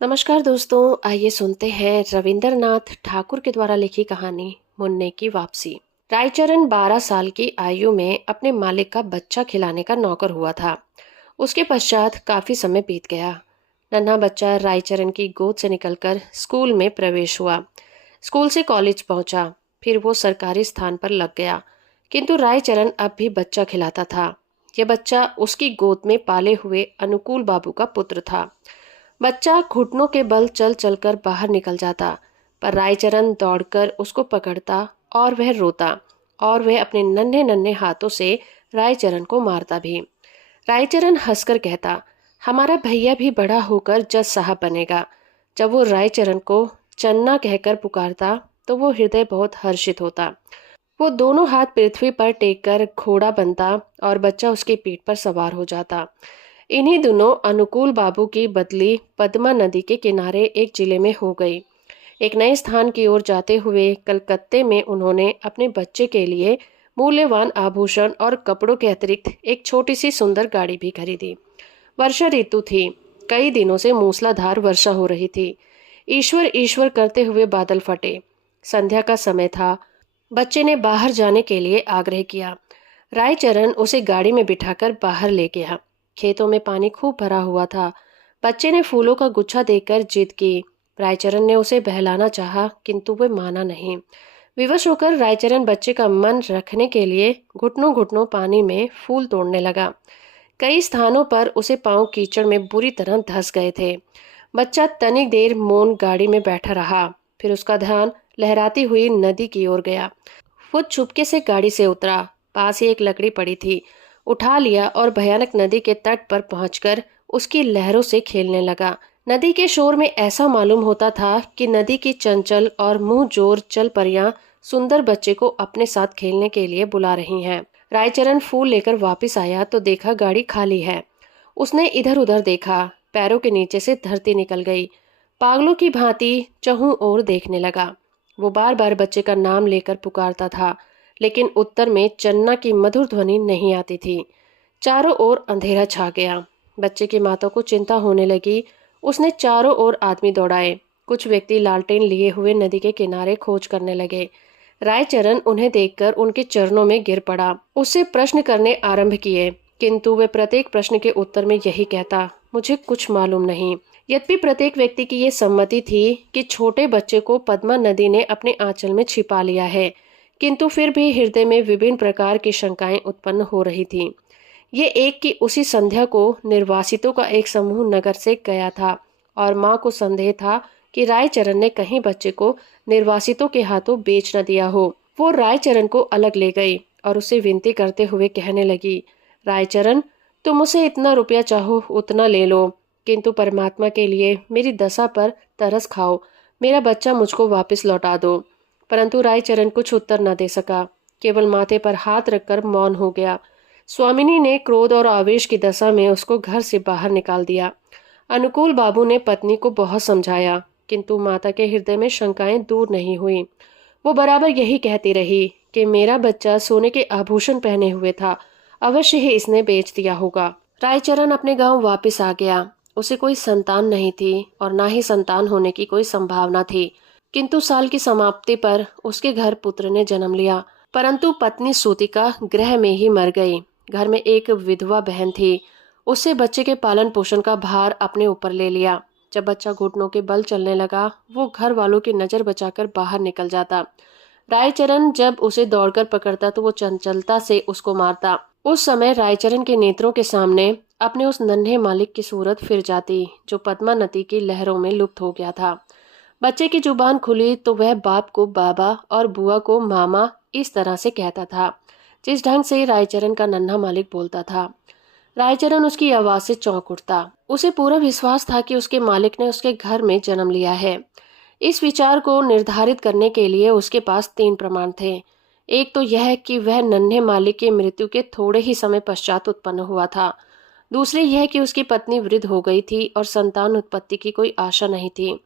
नमस्कार दोस्तों, आइए सुनते हैं रविंद्रनाथ ठाकुर के द्वारा लिखी कहानी मुन्ने की वापसी। रायचरण 12 साल की आयु में अपने मालिक का बच्चा खिलाने का नौकर हुआ था। उसके पश्चात काफी समय बीत गया। नन्हा बच्चा रायचरण की गोद से निकलकर स्कूल में प्रवेश हुआ। स्कूल से कॉलेज पहुंचा, फिर वो सरकारी स्थान पर लग गया। किंतु रायचरण अब भी बच्चा खिलाता था। यह बच्चा उसकी गोद में पाले हुए अनुकूल बाबू का पुत्र था। बच्चा घुटनों के बल चल चलकर बाहर निकल जाता, पर रायचरण दौड़कर उसको पकड़ता और वह रोता, और वह अपने नन्हे नन्हे हाथों से रायचरण को मारता भी। रायचरण हंसकर कहता, हमारा भैया भी बड़ा होकर जज साहब बनेगा। जब वो रायचरण को चन्ना कहकर पुकारता तो वो हृदय बहुत हर्षित होता। वो दोनों हाथ पृथ्वी पर टेक कर घोड़ा बनता और बच्चा उसकी पीठ पर सवार हो जाता। इन्हीं दिनों अनुकूल बाबू की बदली पद्मा नदी के किनारे एक जिले में हो गई। एक नए स्थान की ओर जाते हुए कलकत्ते में उन्होंने अपने बच्चे के लिए मूल्यवान आभूषण और कपड़ों के अतिरिक्त एक छोटी सी सुंदर गाड़ी भी खरीदी। वर्षा ऋतु थी। कई दिनों से मूसलाधार वर्षा हो रही थी। ईश्वर ईश्वर करते हुए बादल फटे। संध्या का समय था। बच्चे ने बाहर जाने के लिए आग्रह किया। रायचरण उसे गाड़ी में बिठाकर बाहर ले गया। खेतों में पानी खूब भरा हुआ था। बच्चे ने फूलों का गुच्छा देकर जिद की। रायचरण ने उसे बहलाना चाहा, किंतु वह माना नहीं। विवश होकर रायचरण बच्चे का मन रखने के लिए घुटनों घुटनों पानी में फूल तोड़ने लगा। कई स्थानों पर उसे पांव कीचड़ में बुरी तरह धंस गए थे। बच्चा तनिक देर मौन गाड़ी में बैठा रहा, फिर उसका ध्यान लहराती हुई नदी की ओर गया। वो चुपके से गाड़ी से उतरा। पास ही एक लकड़ी पड़ी थी, उठा लिया और भयानक नदी के तट पर पहुंचकर उसकी लहरों से खेलने लगा। नदी के शोर में ऐसा मालूम होता था कि नदी की चंचल और मुंह जोर चल परियां सुंदर बच्चे को अपने साथ खेलने के लिए बुला रही हैं। रायचरण फूल लेकर वापस आया तो देखा गाड़ी खाली है। उसने इधर उधर देखा, पैरों के नीचे से धरती निकल गई। पागलों की भांति चहुं ओर देखने लगा। वो बार बार बच्चे का नाम लेकर पुकारता था, लेकिन उत्तर में चन्ना की मधुर ध्वनि नहीं आती थी। चारों ओर अंधेरा छा गया। बच्चे की माता को चिंता होने लगी। उसने चारों ओर आदमी दौड़ाए। कुछ व्यक्ति लालटेन लिए हुए नदी के किनारे खोज करने लगे। रायचरण उन्हें देखकर उनके चरणों में गिर पड़ा। उससे प्रश्न करने आरंभ किए, किंतु वे प्रत्येक प्रश्न के उत्तर में यही कहता, मुझे कुछ मालूम नहीं। यद्यपि प्रत्येक व्यक्ति की ये सम्मति थी कि छोटे बच्चे को पद्मा नदी ने अपने आंचल में छिपा लिया है, किंतु फिर भी हृदय में विभिन्न प्रकार की शंकाएं उत्पन्न हो रही थीं। ये एक की उसी संध्या को निर्वासितों का एक समूह नगर से गया था, और माँ को संदेह था कि रायचरण ने कहीं बच्चे को निर्वासितों के हाथों बेच न दिया हो। वो रायचरण को अलग ले गई और उसे विनती करते हुए कहने लगी, रायचरण, तुम उसे इतना रुपया चाहो उतना ले लो, किंतु परमात्मा के लिए मेरी दशा पर तरस खाओ। मेरा बच्चा मुझको वापस लौटा दो। परंतु रायचरण कुछ उत्तर न दे सका, केवल माथे पर हाथ रखकर मौन हो गया। स्वामिनी ने क्रोध और आवेश की दशा में उसको घर से बाहर निकाल दिया। अनुकूल बाबू ने पत्नी को बहुत समझाया, किंतु माता के हृदय में शंकाएं दूर नहीं हुई। वो बराबर यही कहती रही कि मेरा बच्चा सोने के आभूषण पहने हुए था, अवश्य ही इसने बेच दिया होगा। रायचरण अपने गांव वापस आ गया। उसे कोई संतान नहीं थी और ना ही संतान होने की कोई संभावना थी, किंतु साल की समाप्ति पर उसके घर पुत्र ने जन्म लिया। परंतु पत्नी सूतिका गृह में ही मर गई। घर में एक विधवा बहन थी। उससे बच्चे के पालन पोषण का भार अपने ऊपर ले लिया। जब बच्चा घुटनों के बल चलने लगा, वो घर वालों की नजर बचाकर बाहर निकल जाता। रायचरण जब उसे दौड़कर पकड़ता तो वो चंचलता से उसको मारता। उस समय रायचरण के नेत्रों के सामने अपने उस नन्हे मालिक की सूरत फिर जाती, जो पद्मा नदी की लहरों में लुप्त हो गया था। बच्चे की जुबान खुली तो वह बाप को बाबा और बुआ को मामा इस तरह से कहता था, जिस ढंग से रायचरण का नन्हा मालिक बोलता था। रायचरण उसकी आवाज से चौंक उठता। उसे पूरा विश्वास था कि उसके मालिक ने उसके घर में जन्म लिया है। इस विचार को निर्धारित करने के लिए उसके पास 3 प्रमाण थे। एक तो यह कि वह नन्हे मालिक की मृत्यु के थोड़े ही समय पश्चात उत्पन्न हुआ था। दूसरी यह कि उसकी पत्नी वृद्ध हो गई थी और संतान उत्पत्ति की कोई आशा नहीं थी।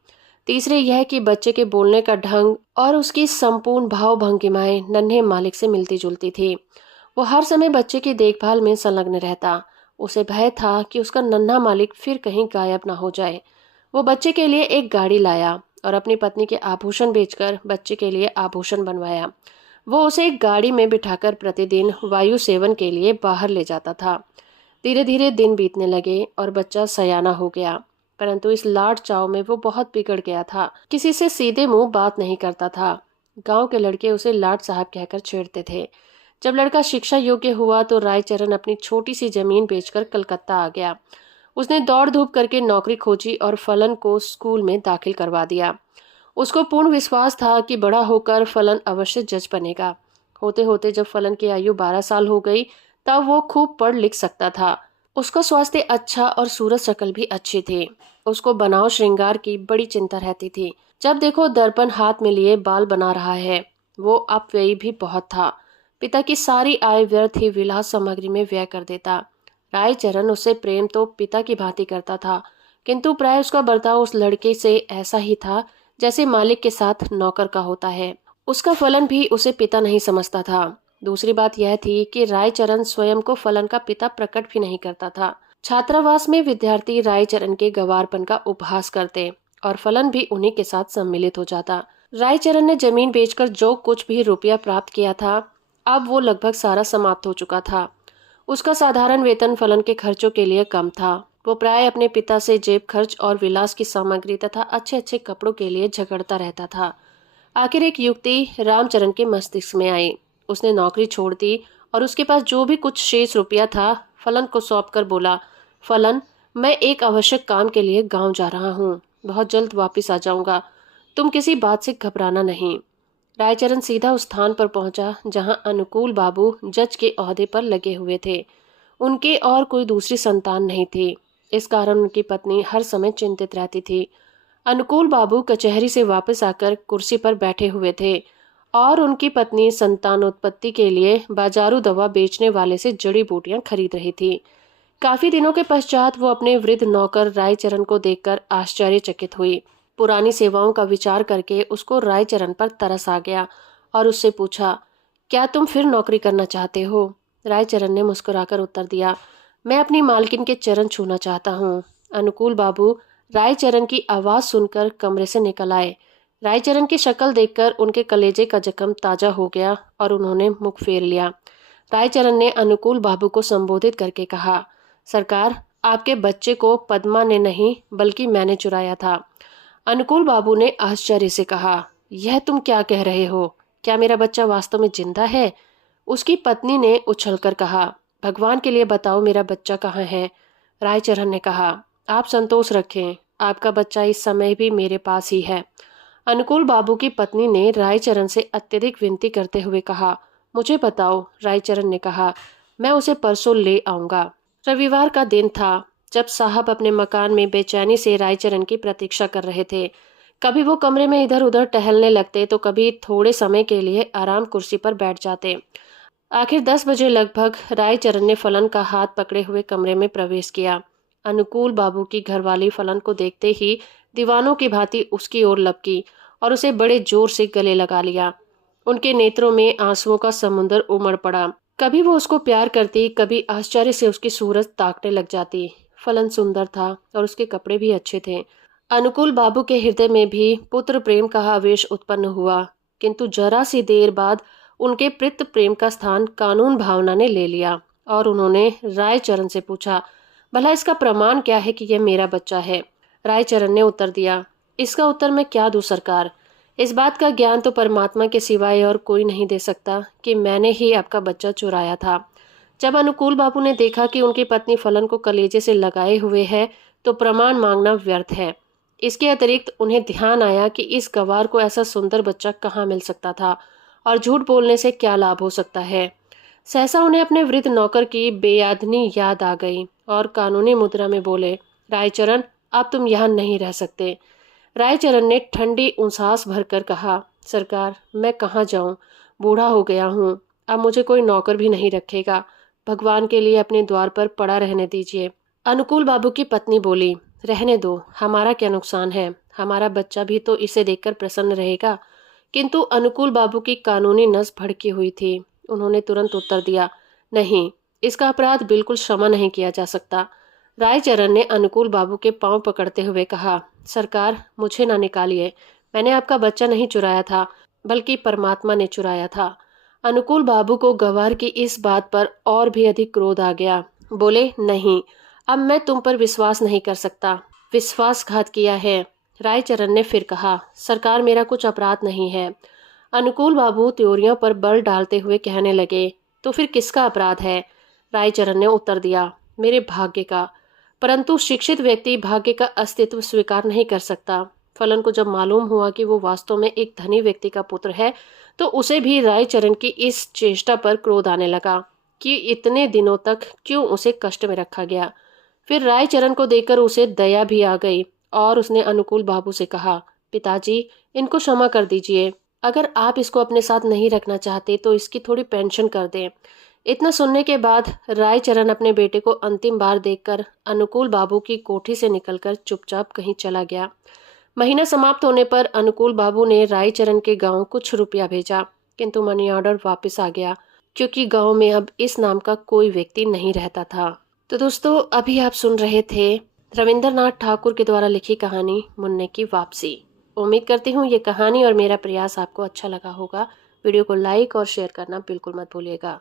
तीसरे यह कि बच्चे के बोलने का ढंग और उसकी संपूर्ण भाव भंगिमाएं नन्हे मालिक से मिलती जुलती थी। वो हर समय बच्चे की देखभाल में संलग्न रहता। उसे भय था कि उसका नन्हा मालिक फिर कहीं गायब न हो जाए। वो बच्चे के लिए एक गाड़ी लाया और अपनी पत्नी के आभूषण बेचकर बच्चे के लिए आभूषण बनवाया। वो उसे एक गाड़ी में बिठाकर प्रतिदिन वायु सेवन के लिए बाहर ले जाता था। धीरे धीरे दिन बीतने लगे और बच्चा सयाना हो गया, परंतु इस लाड चाव में वो बहुत बिगड़ गया था। किसी से सीधे मुंह बात नहीं करता था। गांव के लड़के उसे लाड साहब कहकर छेड़ते थे। जब लड़का शिक्षा योग्य हुआ तो रायचरण अपनी छोटी सी जमीन बेचकर कलकत्ता आ गया। उसने दौड़ धूप करके नौकरी खोजी और फलन को स्कूल में दाखिल करवा दिया। उसको पूर्ण विश्वास था कि बड़ा होकर फलन अवश्य जज बनेगा। होते होते जब फलन की आयु 12 साल हो गई, तब वो खूब पढ़ लिख सकता था। उसका स्वास्थ्य अच्छा और सूरत शक्ल भी अच्छी थी। उसको बनाव श्रृंगार की बड़ी चिंता रहती थी। जब देखो दर्पण हाथ में लिए बाल बना रहा है। वो अपव्ययी भी बहुत था। पिता की सारी आय व्यर्थ ही विलास सामग्री में व्यय कर देता। रायचरण उससे प्रेम तो पिता की भांति करता था, किंतु प्राय उसका बर्ताव उस लड़के से ऐसा ही था जैसे मालिक के साथ नौकर का होता है। उसका फलन भी उसे पिता नहीं समझता था। दूसरी बात यह थी कि रायचरण स्वयं को फलन का पिता प्रकट भी नहीं करता था। छात्रावास में विद्यार्थी रायचरण के गवारपन का उपहास करते और फलन भी उन्हीं के साथ सम्मिलित हो जाता। रायचरण ने जमीन बेचकर जो कुछ भी रुपया प्राप्त किया था, अब वो लगभग सारा समाप्त हो चुका था। उसका साधारण वेतन फलन के खर्चों के लिए कम था। वो प्राय अपने पिता से जेब खर्च और विलास की सामग्री तथा अच्छे अच्छे कपड़ों के लिए झगड़ता रहता था। आखिर एक युक्ति रामचरण के मस्तिष्क में आई। उसने नौकरी छोड़ दी और उसके पास जो भी कुछ शेष रुपया था फलन को सौंपकर बोला, फलन, मैं एक आवश्यक काम के लिए गांव जा रहा हूँ। बहुत जल्द वापस आ जाऊंगा। तुम किसी बात से घबराना नहीं। रायचरण सीधा उस स्थान पर पहुंचा जहां अनुकूल बाबू जज के ओहदे पर लगे हुए थे। उनके और कोई दूसरी संतान नहीं थी। इस कारण उनकी पत्नी हर समय चिंतित रहती थी। अनुकूल बाबू कचहरी से वापस आकर कुर्सी पर बैठे हुए थे और उनकी पत्नी संतानोत्पत्ति के लिए बाजारू दवा बेचने वाले से जड़ी बूटियां खरीद रही थी। काफी दिनों के पश्चात वो अपने वृद्ध नौकर रायचरण को देखकर आश्चर्यचकित हुई। पुरानी सेवाओं का विचार करके उसको रायचरण पर तरस आ गया और उससे पूछा, क्या तुम फिर नौकरी करना चाहते हो? रायचरण ने मुस्कुराकर उत्तर दिया, मैं अपनी मालकिन के चरण छूना चाहता हूँ। अनुकूल बाबू रायचरण की आवाज सुनकर कमरे से निकल आए। रायचरण की शक्ल देखकर उनके कलेजे का जख्म ताजा हो गया और उन्होंने मुख फेर लिया। रायचरण ने अनुकूल बाबू को संबोधित करके कहा, सरकार, आपके बच्चे को पद्मा ने नहीं बल्कि मैंने चुराया था। अनुकूल बाबू ने आश्चर्य से कहा, यह तुम क्या कह रहे हो? क्या मेरा बच्चा वास्तव में जिंदा है? उसकी पत्नी ने उछलकर कहा, भगवान के लिए बताओ, मेरा बच्चा कहाँ है? रायचरण ने कहा, आप संतोष रखें, आपका बच्चा इस समय भी मेरे पास ही है। अनुकूल बाबू की पत्नी ने रायचरण से अत्यधिक विनती करते हुए कहा, मुझे बताओ। रायचरण ने कहा, मैं उसे परसों ले आऊंगा। रविवार का दिन था जब साहब अपने मकान में बेचैनी से रायचरण की प्रतीक्षा कर रहे थे। कभी वो कमरे में इधर उधर टहलने लगते तो कभी थोड़े समय के लिए आराम कुर्सी पर बैठ जाते। आखिर 10 बजे लगभग रायचरण ने फलन का हाथ पकड़े हुए कमरे में प्रवेश किया। अनुकूल बाबू की घरवाली फलन को देखते ही दीवानों की भांति उसकी ओर लपकी और उसे बड़े जोर से गले लगा लिया। उनके नेत्रों में आंसुओं का समुद्र उमड़ पड़ा। कभी वो उसको प्यार करती, कभी आश्चर्य से उसकी सूरत ताकने लग जाती। फलन सुंदर था और उसके कपड़े भी अच्छे थे। अनुकूल बाबू के हृदय में भी पुत्र प्रेम का आवेश उत्पन्न हुआ, किंतु जरा सी देर बाद उनके पितृ प्रेम का स्थान कानून भावना ने ले लिया और उन्होंने रायचरण से पूछा, भला इसका प्रमाण क्या है कि यह मेरा बच्चा है? रायचरण ने उत्तर दिया, इसका उत्तर मैं क्या दूं सरकार? इस बात का ज्ञान तो परमात्मा के सिवाय और कोई नहीं दे सकता कि मैंने ही आपका बच्चा चुराया था। जब अनुकूल बाबू ने देखा कि उनकी पत्नी फलन को कलेजे से लगाए हुए है तो प्रमाण मांगना व्यर्थ है। इसके अतिरिक्त उन्हें ध्यान आया कि इस गवार को ऐसा सुंदर बच्चा कहाँ मिल सकता था और झूठ बोलने से क्या लाभ हो सकता है। सहसा उन्हें अपने वृद्ध नौकर की बेयादनी याद आ गई और कानूनी मुद्रा में बोले, रायचरण, अब तुम यहाँ नहीं रह सकते। रायचरण ने ठंडी उसास भरकर कहा, सरकार, मैं कहाँ जाऊं? बूढ़ा हो गया हूँ। अब मुझे कोई नौकर भी नहीं रखेगा। भगवान के लिए अपने द्वार पर पड़ा रहने दीजिए। अनुकूल बाबू की पत्नी बोली, रहने दो, हमारा क्या नुकसान है? हमारा बच्चा भी तो इसे देखकर प्रसन्न रहेगा। किंतु अनुकूल बाबू की कानूनी नस भड़की हुई थी। उन्होंने तुरंत उत्तर दिया, नहीं, इसका अपराध बिल्कुल क्षमा नहीं किया जा सकता। रायचरण ने अनुकूल बाबू के पांव पकड़ते हुए कहा, सरकार मुझे ना निकालिए, मैंने आपका बच्चा नहीं चुराया था, बल्कि परमात्मा ने चुराया था। अनुकूल बाबू को गवार की इस बात पर और भी अधिक क्रोध आ गया। बोले, नहीं, अब मैं तुम पर विश्वास नहीं कर सकता, विश्वासघात किया है। रायचरण ने फिर कहा, सरकार मेरा कुछ अपराध नहीं है। अनुकूल बाबू त्योरियों पर बल डालते हुए कहने लगे, तो फिर किसका अपराध है? रायचरण ने उत्तर दिया, मेरे भाग्य का। परंतु शिक्षित व्यक्ति भाग्य का अस्तित्व स्वीकार नहीं कर सकता। फलन को जब मालूम हुआ कि वो वास्तव में एक धनी व्यक्ति का पुत्र है, तो उसे भी रायचरण की इस चेष्टा पर क्रोध आने लगा कि इतने दिनों तक क्यों उसे कष्ट में रखा गया। फिर रायचरण को देखकर उसे दया भी आ गई और उसने अनुकूल बाबू से कहा, पिताजी, इनको क्षमा कर दीजिए। अगर आप इसको अपने साथ नहीं रखना चाहते तो इसकी थोड़ी पेंशन कर दें। इतना सुनने के बाद रायचरण अपने बेटे को अंतिम बार देखकर अनुकूल बाबू की कोठी से निकलकर चुपचाप कहीं चला गया। महीना समाप्त होने पर अनुकूल बाबू ने रायचरण के गांव कुछ रुपया भेजा, किंतु मनी ऑर्डर वापस आ गया, क्योंकि गांव में अब इस नाम का कोई व्यक्ति नहीं रहता था। तो दोस्तों, अभी आप सुन रहे थे रविंद्रनाथ ठाकुर के द्वारा लिखी कहानी मुन्ने की वापसी। उम्मीद करती हूँ ये कहानी और मेरा प्रयास आपको अच्छा लगा होगा। वीडियो को लाइक और शेयर करना बिल्कुल मत भूलिएगा।